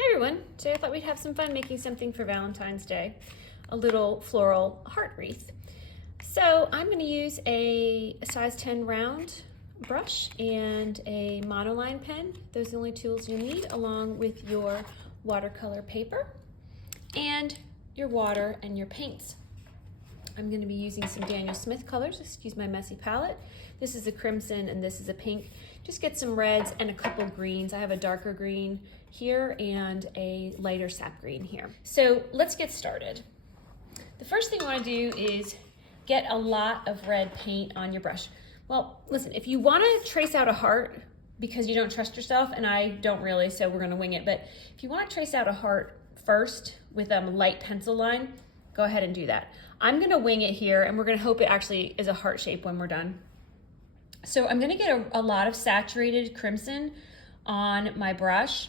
Hey everyone, today I thought we'd have some fun making something for Valentine's Day, a little floral heart wreath. So I'm going to use a size 10 round brush and a monoline pen. Those are the only tools you need, along with your watercolor paper and your water and your paints. I'm going to be using some Daniel Smith colors, excuse my messy palette. This is a crimson and this is a pink. Just get some reds and a couple greens. I have a darker green here and a lighter sap green here. So let's get started. The first thing I want to do is get a lot of red paint on your brush. Well, listen, if you want to trace out a heart because you don't trust yourself, and I don't really, so we're going to wing it, but if you want to trace out a heart first with a light pencil line, go ahead and do that. I'm going to wing it here, and we're going to hope it actually is a heart shape when we're done. So I'm going to get a lot of saturated crimson on my brush,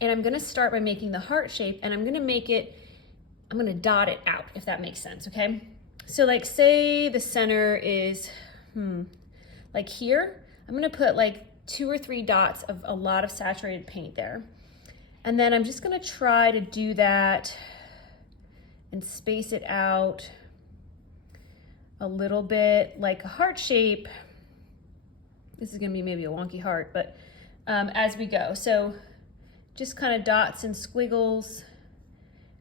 and I'm going to start by making the heart shape, and I'm going to dot it out, if that makes sense, okay? So like say the center is, like here, I'm going to put like 2 or 3 dots of a lot of saturated paint there. And then I'm just going to try to do that and space it out a little bit like a heart shape. This is going to be maybe a wonky heart, but as we go. So just kind of dots and squiggles.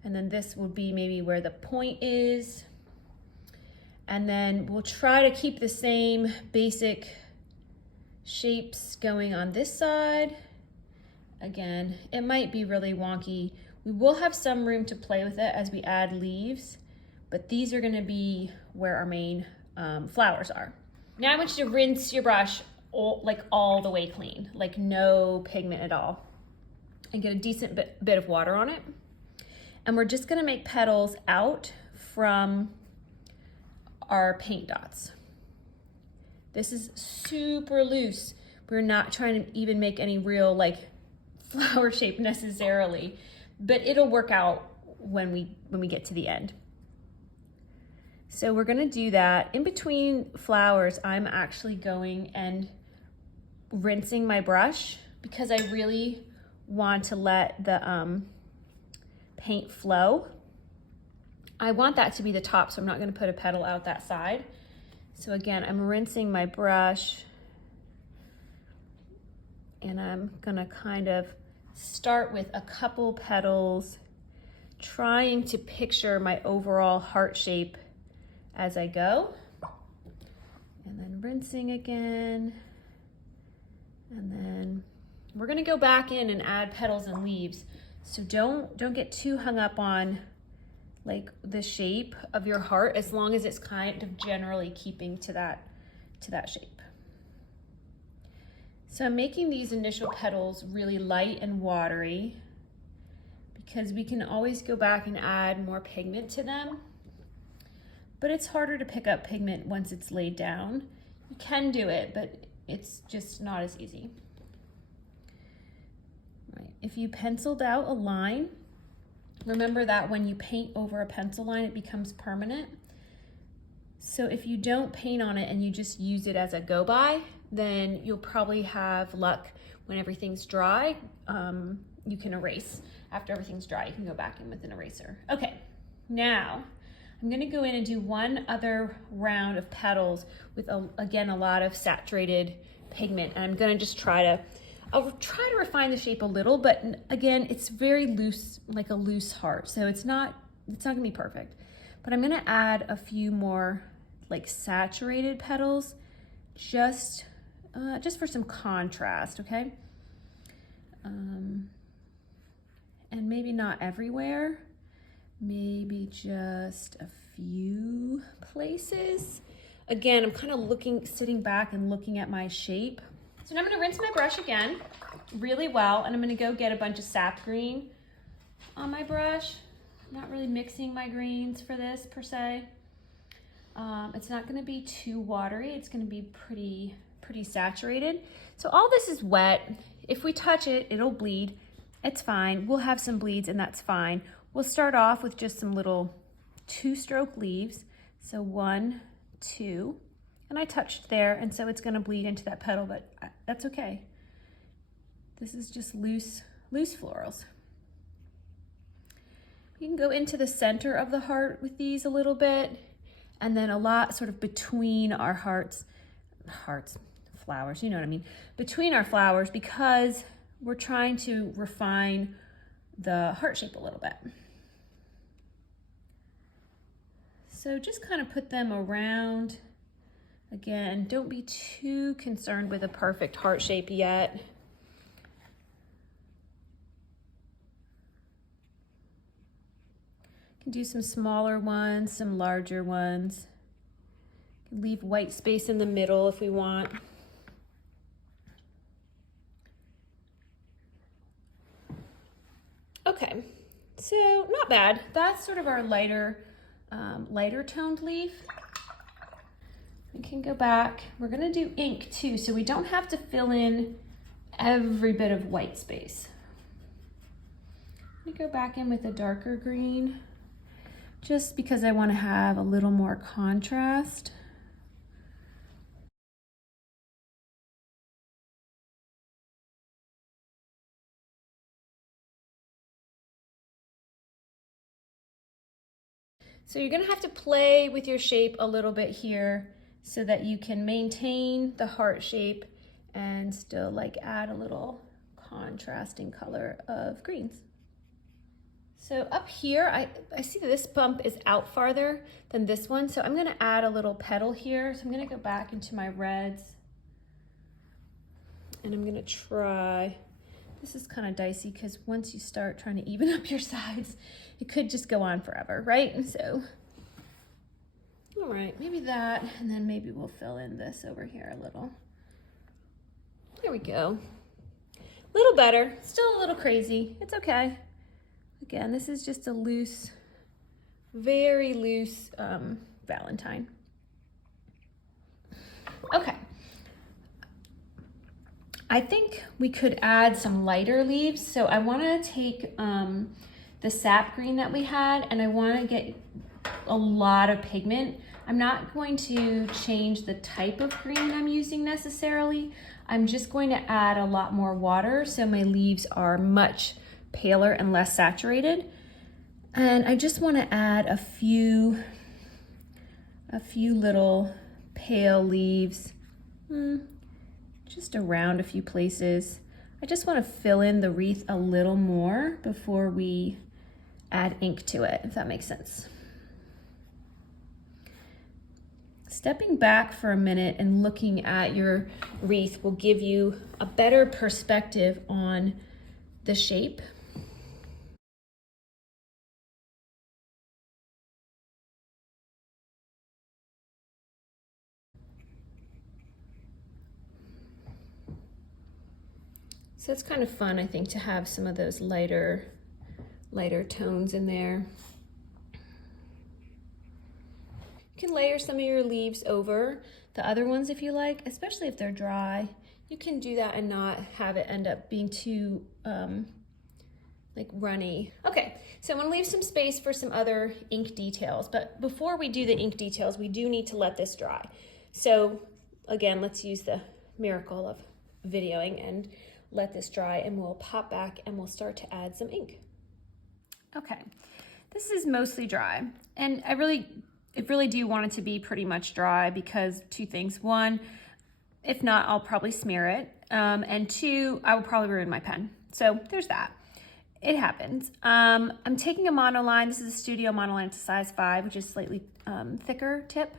And then this will be maybe where the point is. And then we'll try to keep the same basic shapes going on this side. Again, it might be really wonky. We will have some room to play with it as we add leaves, but these are going to be where our main flowers are. Now I want you to rinse your brush all the way clean, like no pigment at all, and get a decent bit of water on it. And we're just going to make petals out from our paint dots. This is super loose. We're not trying to even make any real like flower shape necessarily, but it'll work out when we get to the end. So we're gonna do that. In between flowers, I'm actually going and rinsing my brush because I really want to let the paint flow. I want that to be the top, so I'm not gonna put a petal out that side. So again, I'm rinsing my brush, and I'm gonna kind of start with a couple petals, trying to picture my overall heart shape as I go. And then rinsing again. And then we're gonna go back in and add petals and leaves. So don't get too hung up on like the shape of your heart, as long as it's kind of generally keeping to that shape. So I'm making these initial petals really light and watery because we can always go back and add more pigment to them, but it's harder to pick up pigment once it's laid down. You can do it, but it's just not as easy. Right. If you penciled out a line, remember that when you paint over a pencil line, it becomes permanent. So if you don't paint on it and you just use it as a go-by, then you'll probably have luck when everything's dry. You can erase. After everything's dry, you can go back in with an eraser. Okay, now I'm gonna go in and do one other round of petals with, again, a lot of saturated pigment. And I'm gonna just I'll try to refine the shape a little, but again, it's very loose, like a loose heart. So it's not gonna be perfect. But I'm gonna add a few more like saturated petals just for some contrast, okay? And maybe not everywhere, maybe just a few places. Again, I'm kind of sitting back and looking at my shape. So now I'm gonna rinse my brush again really well, and I'm gonna go get a bunch of sap green on my brush. I'm not really mixing my greens for this per se. It's not gonna be too watery. It's gonna be pretty saturated. So all this is wet. If we touch it, it'll bleed. It's fine. We'll have some bleeds and that's fine. We'll start off with just some little 2-stroke leaves. So 1, 2. And I touched there, and so it's gonna bleed into that petal, but that's okay. This is just loose florals. You can go into the center of the heart with these a little bit, and then a lot sort of between our flowers, you know what I mean, between our flowers, because we're trying to refine the heart shape a little bit. So just kind of put them around. Again, don't be too concerned with a perfect heart shape yet. You can do some smaller ones, some larger ones. You can leave white space in the middle if we want. Okay, so not bad. That's sort of our lighter toned leaf. We can go back. We're gonna do ink too, so we don't have to fill in every bit of white space. Let me go back in with a darker green, just because I want to have a little more contrast. So you're gonna have to play with your shape a little bit here so that you can maintain the heart shape and still like add a little contrasting color of greens. So up here, I see that this bump is out farther than this one, so I'm gonna add a little petal here. So I'm gonna go back into my reds and I'm gonna try, this is kind of dicey because once you start trying to even up your sides, it could just go on forever, right? And so, all right, maybe that, and then maybe we'll fill in this over here a little. There we go. A little better, still a little crazy, it's okay. Again, this is just a loose, very loose Valentine. Okay. I think we could add some lighter leaves. So I want to take the sap green that we had, and I want to get a lot of pigment. I'm not going to change the type of green I'm using necessarily. I'm just going to add a lot more water so my leaves are much paler and less saturated. And I just want to add a few little pale leaves, just around a few places. I just want to fill in the wreath a little more before we add ink to it, if that makes sense. Stepping back for a minute and looking at your wreath will give you a better perspective on the shape. So it's kind of fun, I think, to have some of those lighter tones in there. You can layer some of your leaves over the other ones if you like, especially if they're dry. You can do that and not have it end up being too like runny. Okay, so I'm gonna leave some space for some other ink details, but before we do the ink details, we do need to let this dry. So again, let's use the miracle of videoing and let this dry, and we'll pop back and we'll start to add some ink. Okay, this is mostly dry, and I really do want it to be pretty much dry because two things. One, if not, I'll probably smear it, and two, I will probably ruin my pen. So there's that. It happens. I'm taking a monoline. This is a Studio monoline. It's a size 5, which is slightly thicker tip.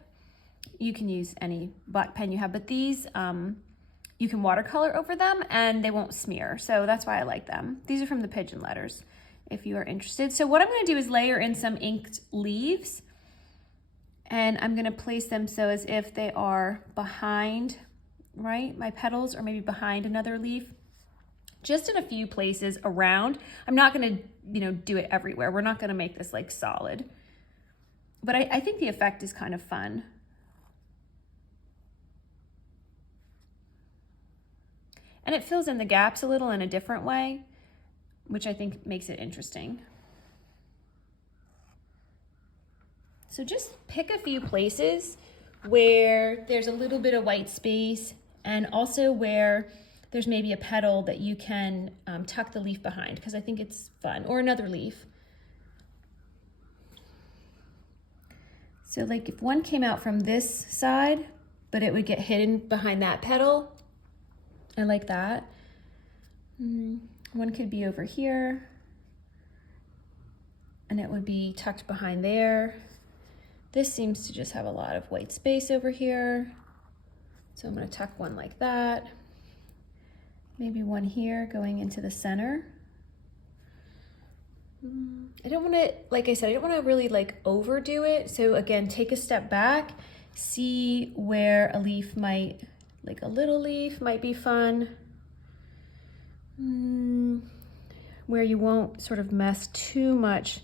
You can use any black pen you have, but these, you can watercolor over them and they won't smear. So that's why I like them. These are from the Pigeon Letters, if you are interested. So what I'm gonna do is layer in some inked leaves, and I'm gonna place them so as if they are behind, right, my petals, or maybe behind another leaf, just in a few places around. I'm not gonna, do it everywhere. We're not gonna make this like solid, but I think the effect is kind of fun. And it fills in the gaps a little in a different way, which I think makes it interesting. So just pick a few places where there's a little bit of white space, and also where there's maybe a petal that you can tuck the leaf behind, because I think it's fun, or another leaf. So like if one came out from this side, but it would get hidden behind that petal, I like that. One could be over here, and it would be tucked behind there. This seems to just have a lot of white space over here. So I'm gonna tuck one like that. Maybe one here going into the center. I don't wanna, like I said, I don't wanna really like overdo it. So again, take a step back, see where a leaf might, like a little leaf might be fun. Where you won't sort of mess too much.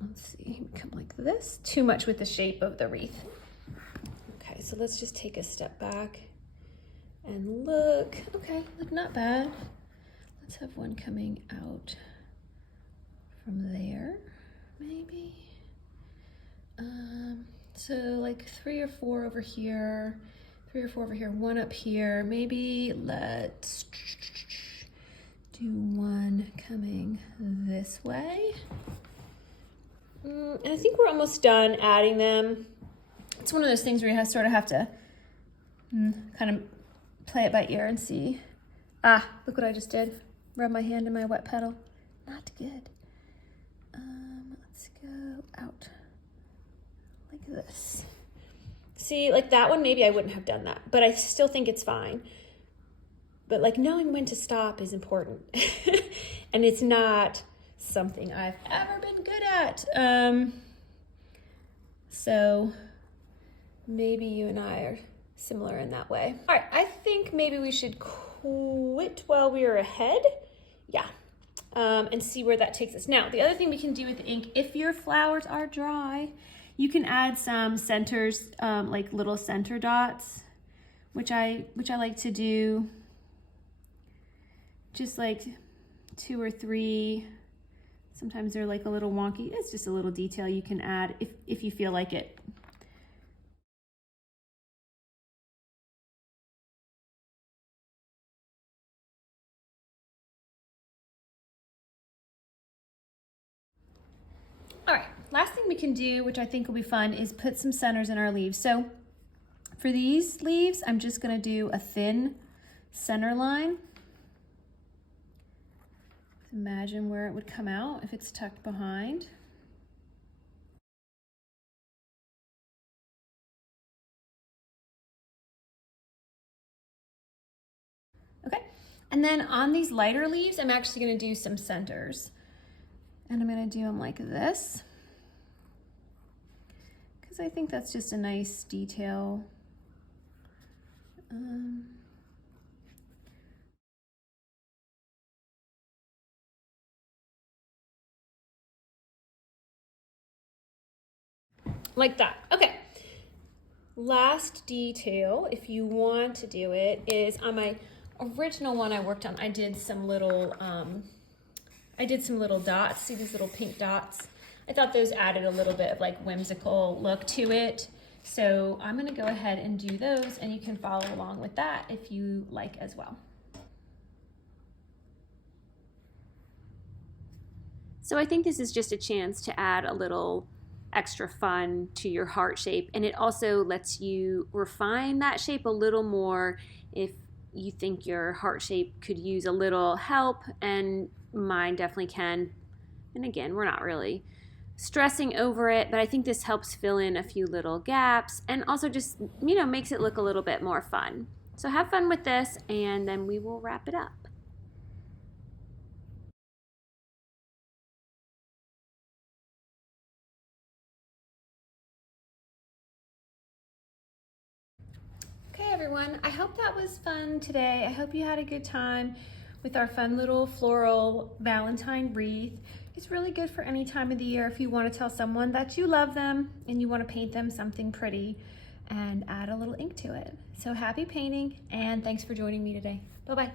Let's see, come like this, too much with the shape of the wreath. Okay, so let's just take a step back and look. Okay, look, not bad. Let's have one coming out from there, maybe. So like 3 or 4 over here, 3 or 4 over here, one up here. Maybe let's do one coming this way. And I think we're almost done adding them. It's one of those things where you sort of have to kind of play it by ear and see. Ah, look what I just did. Rub my hand in my wet petal. Not good. Let's go out like this. See, like that one, maybe I wouldn't have done that, but I still think it's fine. But like knowing when to stop is important. And it's not something I've ever been good at. So maybe you and I are similar in that way. All right, I think maybe we should quit while we are ahead. Yeah, and see where that takes us. Now, the other thing we can do with the ink, if your flowers are dry, you can add some centers, like little center dots, which I like to do. Just like 2 or 3. Sometimes they're like a little wonky. It's just a little detail you can add if you feel like it. All right, last thing we can do, which I think will be fun, is put some centers in our leaves. So for these leaves, I'm just gonna do a thin center line. Imagine where it would come out if it's tucked behind. Okay, and then on these lighter leaves, I'm actually gonna do some centers. And I'm gonna do them like this, because I think that's just a nice detail. Like that. Okay. Last detail, if you want to do it, is on my original one I worked on, I did some little dots. See these little pink dots? I thought those added a little bit of like whimsical look to it. So I'm gonna go ahead and do those, and you can follow along with that if you like as well. So I think this is just a chance to add a little extra fun to your heart shape, and it also lets you refine that shape a little more if you think your heart shape could use a little help, and mine definitely can. And again, we're not really stressing over it, but I think this helps fill in a few little gaps and also just, you know, makes it look a little bit more fun. So have fun with this, and then we will wrap it up. Okay, everyone, I hope that was fun today. I hope you had a good time with our fun little floral Valentine wreath. It's really good for any time of the year if you want to tell someone that you love them and you want to paint them something pretty and add a little ink to it. So happy painting, and thanks for joining me today. Bye-bye.